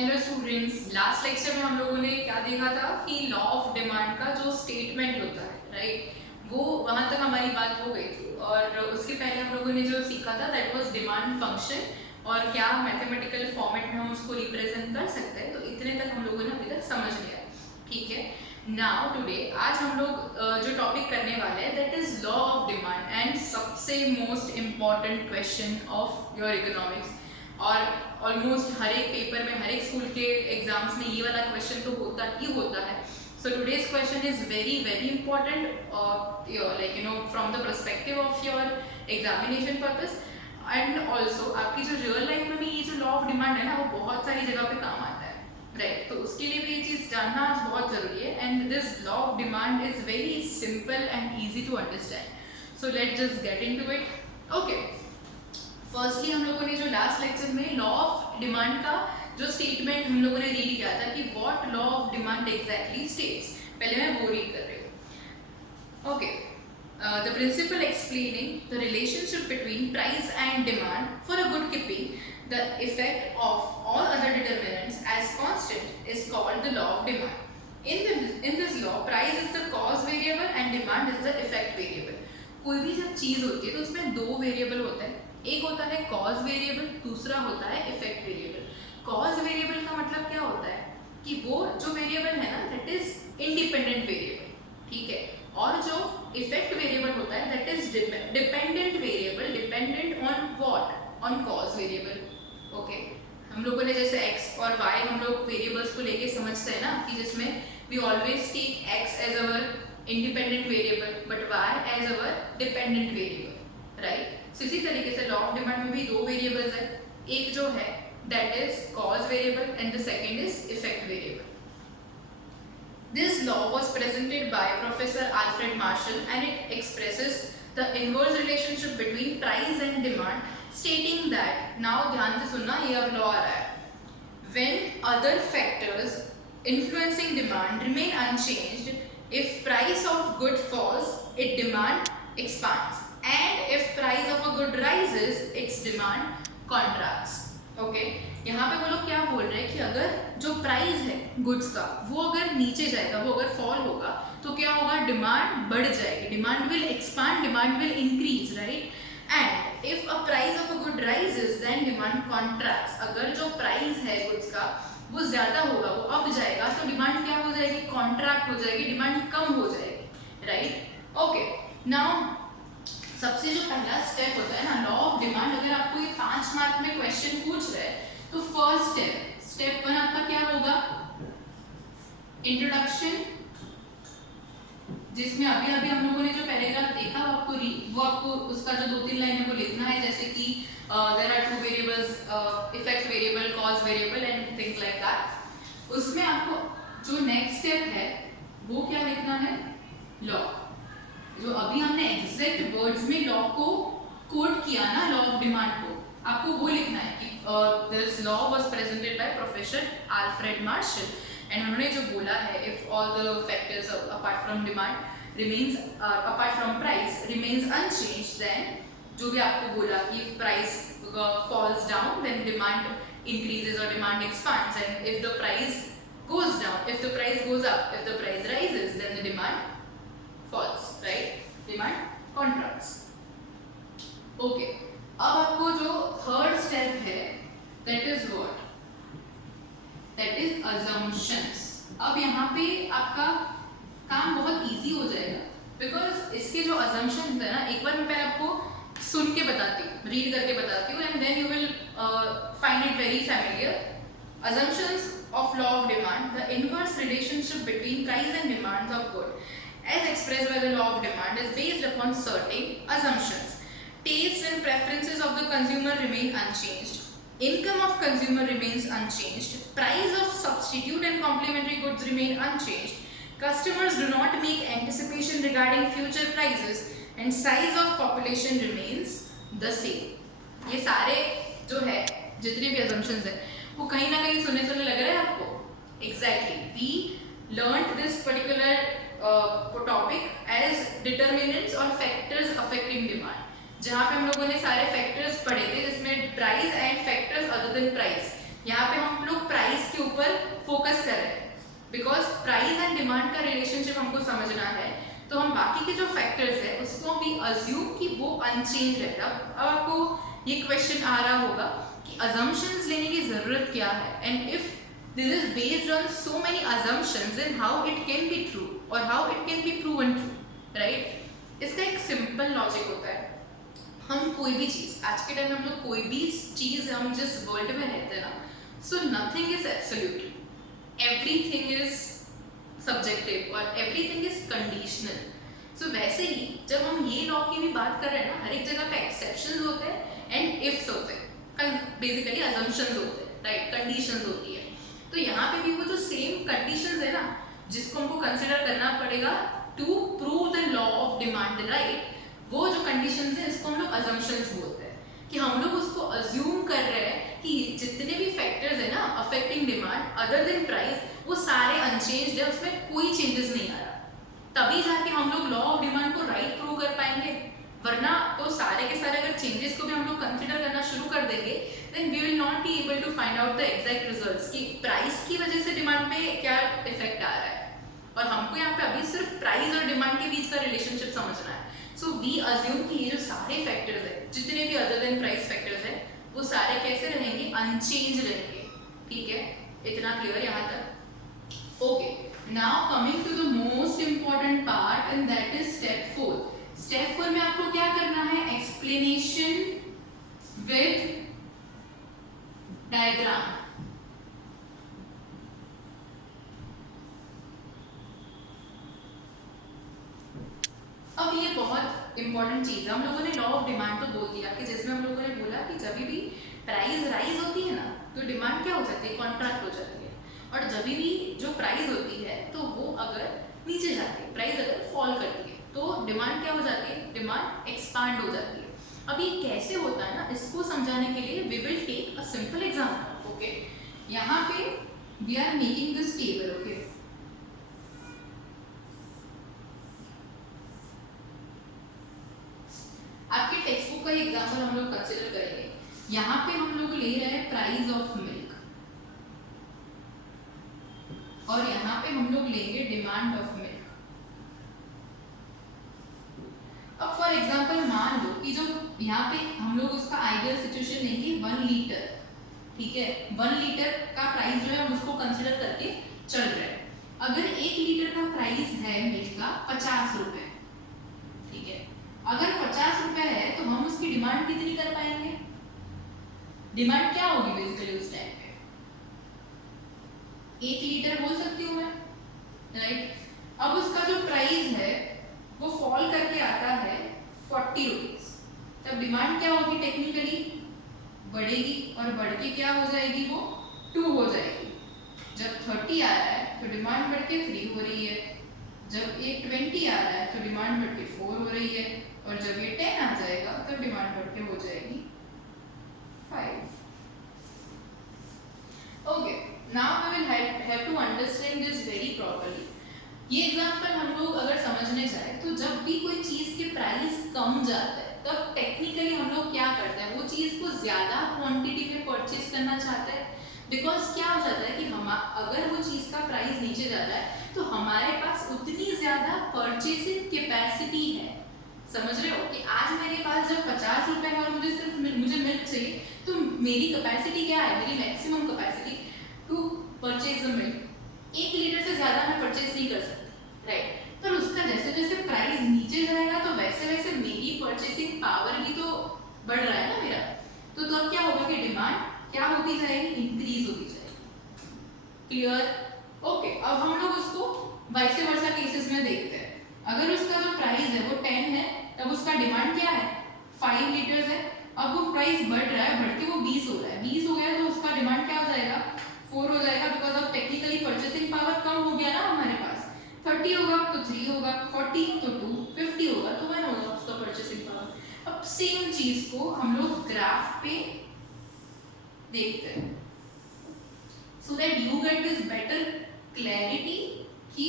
Hello students, last lecture में हम लोगों ने क्या देखा था कि लॉ ऑफ डिमांड का जो स्टेटमेंट होता है, राइट, वो वहाँ तक हमारी बात हो गई थी। और उसके पहले हम लोगों ने जो सीखा था दैट वाज डिमांड फंक्शन और क्या मैथमेटिकल फॉर्मेट में हम उसको रिप्रेजेंट कर सकते हैं। तो इतने तक हम लोगों ने अभी तक समझ लिया, ठीक है। नाउ टुडे आज हम लोग जो टॉपिक करने वाले हैं that is law of demand and सबसे most important question of your economics. और ऑलमोस्ट हर एक पेपर में, हर एक स्कूल के एग्जाम्स में ये वाला क्वेश्चन तो होता ही होता है। So today's question is very very important, like from the perspective of your examination purpose and also आपकी जो रियल लाइफ में भी ये जो लॉ ऑफ डिमांड है ना, वो बहुत सारी जगह पे काम आता है, राइट। तो उसके लिए भी ये चीज़ जानना आज बहुत ज़रूरी है and this law of demand is very simple and easy to understand. So let just get into it. Okay, firstly हम लोगों ने जो लास्ट लेक्चर में लॉ ऑफ डिमांड का जो स्टेटमेंट हम लोगों ने रीड किया था कि what law of demand exactly states, पहले मैं वो रीड कर रही हूँ। Okay, the principle explaining the relationship between price and demand for a good keeping the effect of all other determinants as constant is called the law of demand. in this law price is the cause variable and demand is the effect variable। कोई भी जब चीज होती है तो उसमें दो variable होते हैं, एक होता है कॉज वेरिएबल, दूसरा होता है इफेक्ट वेरिएबल। कॉज वेरिएबल का मतलब क्या होता है कि वो जो वेरिएबल है ना दैट इज इंडिपेंडेंट वेरिएबल, ठीक है। और जो इफेक्ट वेरिएबल होता है that is dependent variable, dependent on what, on cause variable. Okay, हम लोगों ने जैसे x और y हम लोग वेरिएबल्स को लेके समझते हैं ना कि जिसमें we always take x as our independent variable but y as our dependent variable, right. So इसी तरीके से लॉ ऑफ डिमांड में भी दो वेरिएबल्स है, एक जो है that is cause variable and the second is effect variable. This law was presented by professor Alfred Marshall and it expresses the inverse relationship between price and demand, stating that, now ध्यान से सुनना, ये अब law आ रहा है, when other factors influencing demand remain unchanged, if price of good falls its demand expands and if price of a good rises its demand contracts। Okay, यहाँ पे वो लोग क्या बोल रहे हैं कि अगर जो प्राइस है गुड्स का वो अगर नीचे जाएगा, वो अगर फॉल होगा तो क्या होगा, डिमांड बढ़ जाएगी, demand will expand, demand will increase, right. And if a price of a good rises then demand contracts, अगर जो प्राइस है गुड्स का वो ज्यादा होगा, वो अब जाएगा तो डिमांड क्या हो जाएगी, कॉन्ट्रैक्ट हो जाएगी, डिमांड कम हो जाएगी, राइट। ओके, नाउ सबसे जो पहला स्टेप होता है ना लॉ ऑफ डिमांड, अगर आपको ये 5 मार्क में क्वेश्चन पूछ रहे हैं तो फर्स्ट स्टेप 1 आपका क्या होगा, इंट्रोडक्शन, जिसमें अभी अभी हम लोगों ने जो पैराग्राफ देखा वो आपको उसका जो 2-3 लाइन है वो लिखना है, जैसे कि there are 2 variables, effect variable, cause variable and things like that. उसमें आपको जो नेक्स्ट स्टेप है वो क्या लिखना है, लॉ। जो अभी हमने एग्जैक्ट वर्ड्स में लॉ को कोट किया ना, लॉ ऑफ डिमांड को, आपको वो लिखना है कि this law was presented by professor Alfred Marshall and उन्होंने जो बोला है, if all the factors apart from demand remains, apart from price remains unchanged, then जो भी आपको बोला कि price falls down then demand increases और demand expands and if the price goes down, if the price goes up, if the price rises then the demand falls, right, demand contracts। okay, अब आपको जो third step है that is what, that is assumptions। अब यहाँ पे आपका काम बहुत इजी हो जाएगा बिकॉज इसके जो assumptions है ना, एक बार मैं पहले आपको सुन के बताती हूँ, रीड करके बताती हूँ and then you will find it very familiar. Assumptions of law of demand, the inverse relationship between price and demands of good as expressed by the law of demand is based upon certain assumptions. Tastes and preferences of the consumer remain unchanged, income of consumer remains unchanged, price of substitute and complementary goods remain unchanged, customers do not make anticipation regarding future prices and size of population remains the same। ये सारे जो है जितने भी assumptions है वो कहीं ना कहीं सुने सुने लग रहा है आपको, exactly we learn this particular topic as determinants और फैक्टर्स अफेक्टिंग डिमांड, जहाँ पे हम लोगों ने सारे फैक्टर्स पढ़े थे जिसमें price and factors other than price. यहाँ पे हम लोग प्राइस के के ऊपर फोकस कर रहे हैं, बिकॉज प्राइस एंड डिमांड का रिलेशनशिप हमको समझना है, तो हम बाकी के जो फैक्टर्स है उसको भी अज्यूम कि वो अनचेंज रहेगा। अब आपको ये क्वेश्चन आ रहा होगा कि अजम्पशंस लेने की जरूरत क्या है, and if this is based on so many assumptions then how it can be true और how it can be proven true, right. इसका एक सिंपल लॉजिक होता है, हम कोई भी चीज आज के टाइम में हम लोग कोई भी चीज हम जिस वर्ल्ड में रहते हैं ना, so nothing is absolute, everything is subjective और एवरीथिंग इज कंडीशनल। सो वैसे ही जब हम ये लॉ की भी बात कर रहे हैं ना, हर एक जगह पे एक्सेप्शंस होते हैं एंड इफ्स होते हैं, बेसिकली अजम्पशंस होते हैं, राइट, कंडीशंस होती है। तो यहाँ पे भी वो जो सेम कंडीशंस है ना, जिसको हमको कंसिडर करना पड़ेगा to prove the law of demand, right, वो जो कंडीशंस है इसको हम लोग अजम्पशंस बोलते हैं, कि हम लोग उसको अज्यूम कर रहे हैं कि जितने भी फैक्टर्स है ना affecting demand other than price, वो सारे अनचेंज्ड है, उसमें कोई चेंजेस नहीं आ रहा, तभी जाके हम लोग लॉ ऑफ डिमांड को राइट प्रूव कर पाएंगे। वरना तो सारे के सारे अगर चेंजेस को भी हम लोग कंसिडर करना शुरू कर देंगे then we will not be able to find out the exact results कि प्राइस की वजह से डिमांड पे क्या इफेक्ट आ रहा है, और हमको यहाँ पे अभी सिर्फ प्राइस और डिमांड के बीच का रिलेशनशिप समझना है। सो वी अज्यूम कि ये जो सारे फैक्टर्स है, जितने भी अदर देन प्राइस फैक्टर्स है, वो सारे कैसे रहेंगे, अनचेंज रहेंगे, ठीक है, इतना क्लियर यहाँ तक। Okay, now coming to the most important part and that is step 4। Step 4 में आपको क्या करना है, एक्सप्लेनेशन विद डायग्राम। अब ये बहुत इंपॉर्टेंट चीज है, हम लोगों ने लॉ ऑफ डिमांड तो बोल दिया कि जिसमें हम लोगों ने बोला कि जब भी प्राइस राइज होती है ना तो डिमांड क्या हो जाती है, कॉन्ट्रैक्ट हो जाती है, और जब भी जो प्राइस होती है तो वो अगर नीचे जाती है, प्राइस अगर फॉल करती है तो डिमांड क्या हो जाती है, डिमांड एक्सपांड हो जाती है। अब ये कैसे होता है ना, इसको समझाने के लिए we will take a simple example. Okay, यहाँ पे we are making this table. Okay, आपके टेक्स्ट बुक का एग्जांपल हम लोग कंसीडर करेंगे। यहाँ पे हम लोग ले रहे हैं प्राइस ऑफ मिल्क, और यहाँ पे हम लोग लेंगे डिमांड ऑफ मिल्क। अब फॉर एग्जांपल मान लो कि जो यहाँ पे हम लोग उसका आइडियल सिचुएशन लेंगे 1 लीटर, ठीक है, 1 लीटर का प्राइस जो है हम उसको कंसीडर करके चल रहे हैं। अगर 1 लीटर का प्राइस है मिल्क का 50 रुपए, ठीक है, अगर 50 रुपए है तो हम उसकी डिमांड कितनी कर पाएंगे, डिमांड क्या होगी बेसिकली उस टाइम पे, 1 लीटर बोल सकती हूँ मैं, राइट। अब उसका जो प्राइस है वो फॉल करके आता है 40 रुपीज, तब डिमांड क्या होगी, टेक्निकली बढ़ेगी, और बढ़ के क्या हो जाएगी, वो 2 हो जाएगी। जब 30 आ रहा है तो डिमांड बढ़ के 3 हो रही है, जब ये 20 आ रहा है तो डिमांड बढ़ के 4 हो रही है, और जब ये 10 आ जाएगा तो डिमांड बढ़ के हो जाएगी 5। Okay, now we will have to understand this very properly. ये एग्जांपल हम लोग अगर समझने जाए तो जब भी कोई चीज के प्राइस कम जाता है तब टेक्निकली हम लोग क्या करते हैं, वो चीज को ज्यादा क्वांटिटी में परचेज करना चाहते हैं, बिकॉज क्या हो जाता है कि हम अगर वो चीज का प्राइस नीचे जाता है तो हमारे पास उतनी ज्यादा परचेसिंग कैपेसिटी है। समझ रहे हो कि आज मेरे पास जब 50 रुपए है और मुझे मिल्क चाहिए, तो मेरी कैपेसिटी क्या है, मेरी maximum capacity to purchase the milk 1 litre से ज्यादा मैं परचेज नहीं कर सकती, राइट। तो उसका जैसे जैसे प्राइस नीचे जाएगा तो वैसे वैसे मेरी परचेसिंग पावर भी तो बढ़ रहा है ना मेरा, तो अब क्या होगा कि डिमांड क्या होती जाएगी, इंक्रीज होती जाएगी। क्लियर? ओके, अब हम लोग उसको वाइस वर्सा केसेस में देखते हैं। अगर उसका जो प्राइस है वो 10 है तब उसका डिमांड क्या है, 5 लीटर्स है। अब वो प्राइस बढ़ रहा है, बढ़ के वो 20 हो रहा है, 20 हो गया तो उसका डिमांड क्या हो जाएगा, 4 हो जाएगा, बिकॉज अब टेक्निकली परचेसिंग पावर कम हो गया ना हमारे पास। 30 होगा तो 3 होगा, 40 तो 2, 50 होगा तो 1 होगा उसका परचेसिंग पावर। अब सेम चीज को हम लोग ग्राफ पे देखते हैं, so that you get this better clarity कि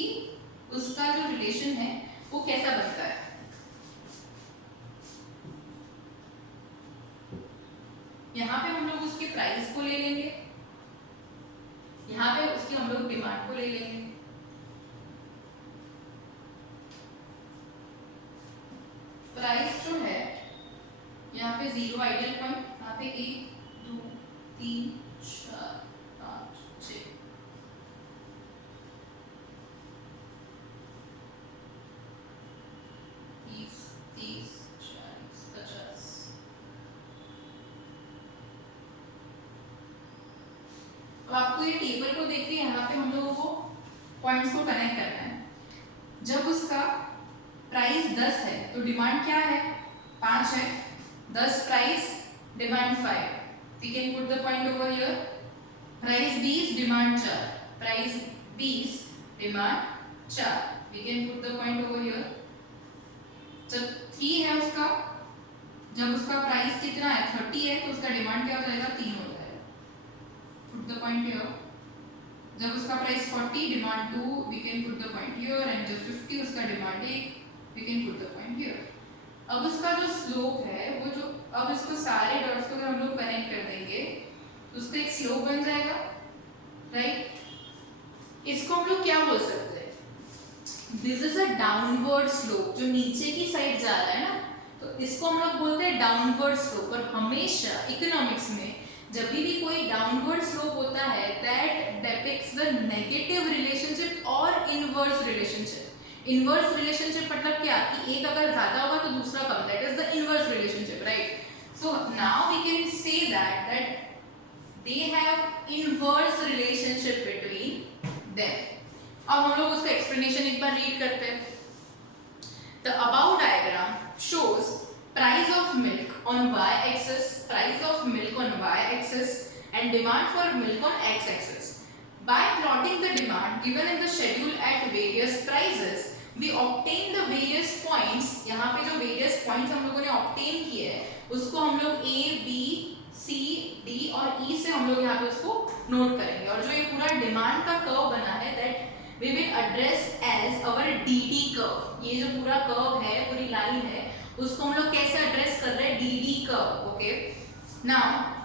उसका जो रिलेशन है वो कैसा बनता है। यहाँ पे हम लोग उसके प्राइस को ले लेंगे, यहाँ पे उसकी हम लोग डिमांड को ले लेंगे। प्राइस जो है यहाँ पे 0 आइडियल पॉइंट, यहाँ पे 1 2 3 4 5 6 20 30 40 50। अब आपको ये टेबल को देख के यहाँ पे हम लोगों को पॉइंट्स को कनेक्ट करना है। जब उसका प्राइस 10 है तो डिमांड क्या है, 5 है। 10 price, demand 5, we can put the point over here. Price 20, demand 4, price 20, demand 4, we can put the point over here. जब 3 है उसका, जब उसका प्राइस कितना है 30 है तो उसका डिमांड क्या हो जाएगा, 3 हो जाएगा। Put the point here. जब उसका price 40, demand 2, we can put the point here. And जब 50 उसका demand 1, we can put the point here. अब उसका जो स्लोप है वो जो, अब इसको सारे डॉट्स को अगर हम लोग कनेक्ट कर देंगे तो उसका एक स्लोप बन जाएगा, राइट। इसको हम लोग क्या बोल सकते हैं, this is a downward slope, जो नीचे की साइड जा रहा है ना, तो इसको हम लोग बोलते हैं डाउनवर्ड स्लोप। और हमेशा इकोनॉमिक्स में जब भी कोई डाउनवर्ड स्लोप होता है that depicts the negative relationship और इनवर्स रिलेशनशिप। इनवर्स रिलेशनशिप मतलब क्या, कि एक अगर ज्यादा होगा तो दूसरा कम, that is the inverse relationship, right. So now we can say that they have inverse relationship between them. अब हम लोग उसका एक्सप्लेनेशन एक बार रीड करते हैं। The above diagram shows price of milk on y axis, price of milk on y axis and demand for milk on x axis. By plotting the demand given in the schedule at various prices, we obtain the various points. यहाँ पे जो various points हम लोगों ने obtain किए हैं उसको हम लोग A, B, C, D और E से हम लोग यहाँ पे उसको नोट करेंगे। और जो ये पूरा डिमांड का कर्व बना है that we will address as our DD curve। ये जो पूरा कर्व है, पूरी लाइन है, उसको हम लोग कैसे एड्रेस कर रहे हैं, DD curve, okay. Now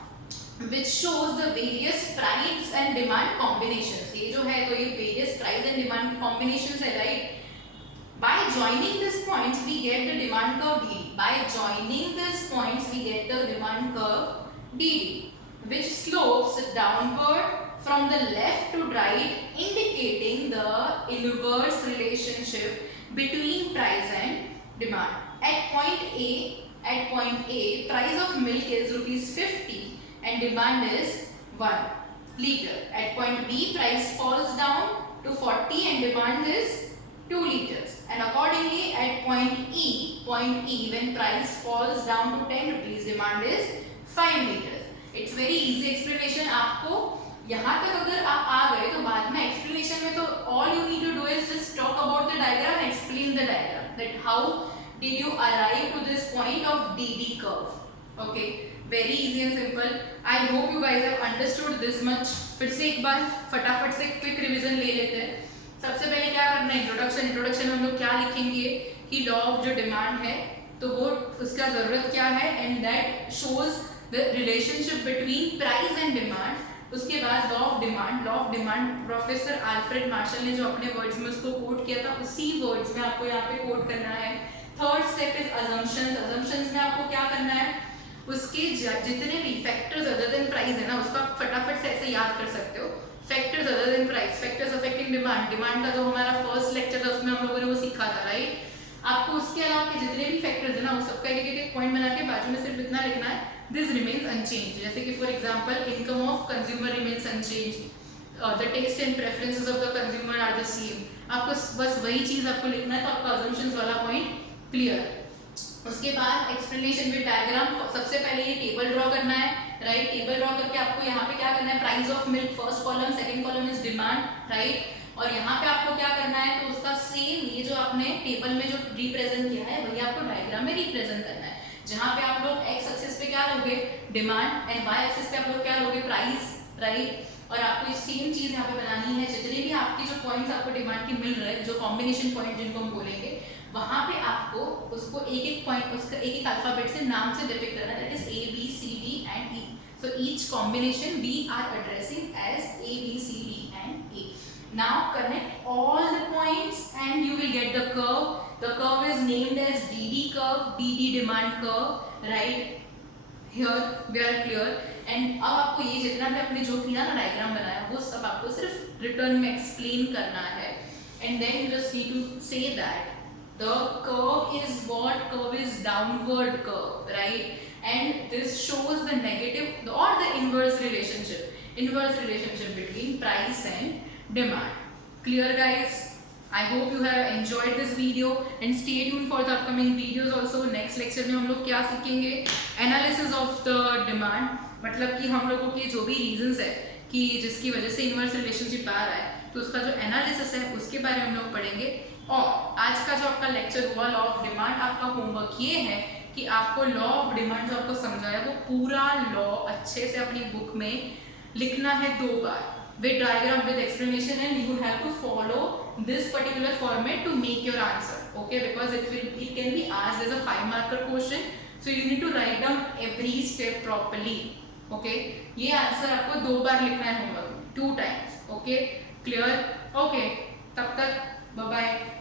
which shows the various price and demand combinations। ये जो है तो ये various price and demand combinations है, right। by joining these points we get the demand curve DD। by joining these points we get the demand curve DD which slopes downward from the left to right, indicating the inverse relationship between price and demand। at point A price of milk is ₹50 and demand is 1 liter। at point B price falls down to 40 and demand is 2 liters। and accordingly at point E when price falls down to 10 rupees, demand is 5 liters। it's very easy explanation। आपको यहाँ तक अगर आप आ गए तो बाद में explanation में तो all you need to do is just talk about the diagram and explain the diagram, that how did you arrive to this point of DD curve, okay। very easy and simple। I hope you guys have understood this much। फिर से एक बार फटाफट से quick revision ले लेते हैं। सबसे पहले क्या करना है, इंट्रोडक्शन में हम लोग क्या लिखेंगे कि लॉ ऑफ जो डिमांड है तो वो उसका ज़रूरत क्या है, and that shows the relationship between price and demand. उसके बाद law of demand professor Alfred martial ने जो अपने वर्ड्स में उसको कोट किया था, उसी वर्ड्स में आपको यहाँ पे कोट करना है। थर्ड स्टेप इज अजम्पशंस में आपको क्या करना है, उसके जितने भी फैक्टर्स अदर देन प्राइस है ना, उसको आप फटाफट से ऐसे याद कर सकते हो। Factors other than price, factors affecting demand का जो हमारा फर्स्ट लेक्चर था उसमें हम लोगों ने वो सीखा था, राइट। आपको उसके अलावा के जितने भी फैक्टर्स है ना, उस सबका एक पॉइंट बना के बाजू में सिर्फ इतना लिखना है, दिस रिमेन्स अनचेंज। जैसे कि for example income of consumer remains unchanged, the taste and preferences of the consumer are the same. आपको बस वही चीज आपको लिखना है, तो आपका अजम्पशंस वाला पॉइंट क्लियर। उसके बाद एक्सप्लेनेशन विद डायग्राम। सबसे पहले ये टेबल ड्रॉ करना है, राइट। टेबल ड्रॉ करके आपको यहाँ पे क्या करना है, price of milk first column, second column is demand, right. और यहाँ पे आपको क्या करना है, तो उसका सेम ये जो आपने टेबल में जो रिप्रेजेंट किया है वही आपको डायग्राम में रिप्रेजेंट करना है। जहाँ पे आप लोग एक्स एक्सिस पे क्या लोगे, डिमांड, एंड वाई एक्सिस पे आप लोग क्या लोगे, प्राइस, राइट। और आपको सेम चीज यहाँ पे बनानी है। जितने भी आपके जो पॉइंट्स आपको डिमांड के मिल रहे हैं, जो कॉम्बिनेशन पॉइंट जिनको हम बोलेंगे, वहां पे आपको उसको एक एक पॉइंट उसका एक एक अल्फाबेट से नाम से डिपिक्ट करना है, that is A B C D and E। So So each combination we are addressing as A, B, C, D and A. Now connect all the points and you will get the curve. The curve is named as DD curve, DD demand curve, right? Here we are clear. And अब आपको ये जितना भी आपने जो किया ना diagram बनाया वो सब आपको सिर्फ रिटर्न में एक्सप्लेन करना है. And then you just need to say that the curve is what? Curve is downward curve, right? And this shows the negative or the inverse relationship between price and demand. Clear guys? I hope you have enjoyed this video and stay tuned for the upcoming videos also. Next lecture में हम लोग क्या सीखेंगे? Analysis of the demand. मतलब कि हम लोगों के जो भी reasons है कि जिसकी वजह से inverse relationship आ रहा है तो उसका जो एनालिसिस है उसके बारे में हम लोग पढ़ेंगे. और आज का जो आपका लेक्चर हुआ लॉ ऑफ डिमांड, आपका होमवर्क ये है कि आपको लॉ ऑफ डिमांड जो आपको समझाया वो पूरा लॉ अच्छे से अपनी बुक में लिखना है 2 बार with diagram with explanation, and you have to follow this particular format to make your answer, okay? Because it can be asked as a 5-marker question, so you need to write down every step properly, okay? ये answer आपको 2 बार लिखना है homework, 2 times, okay? Clear? Okay, तब तक bye bye.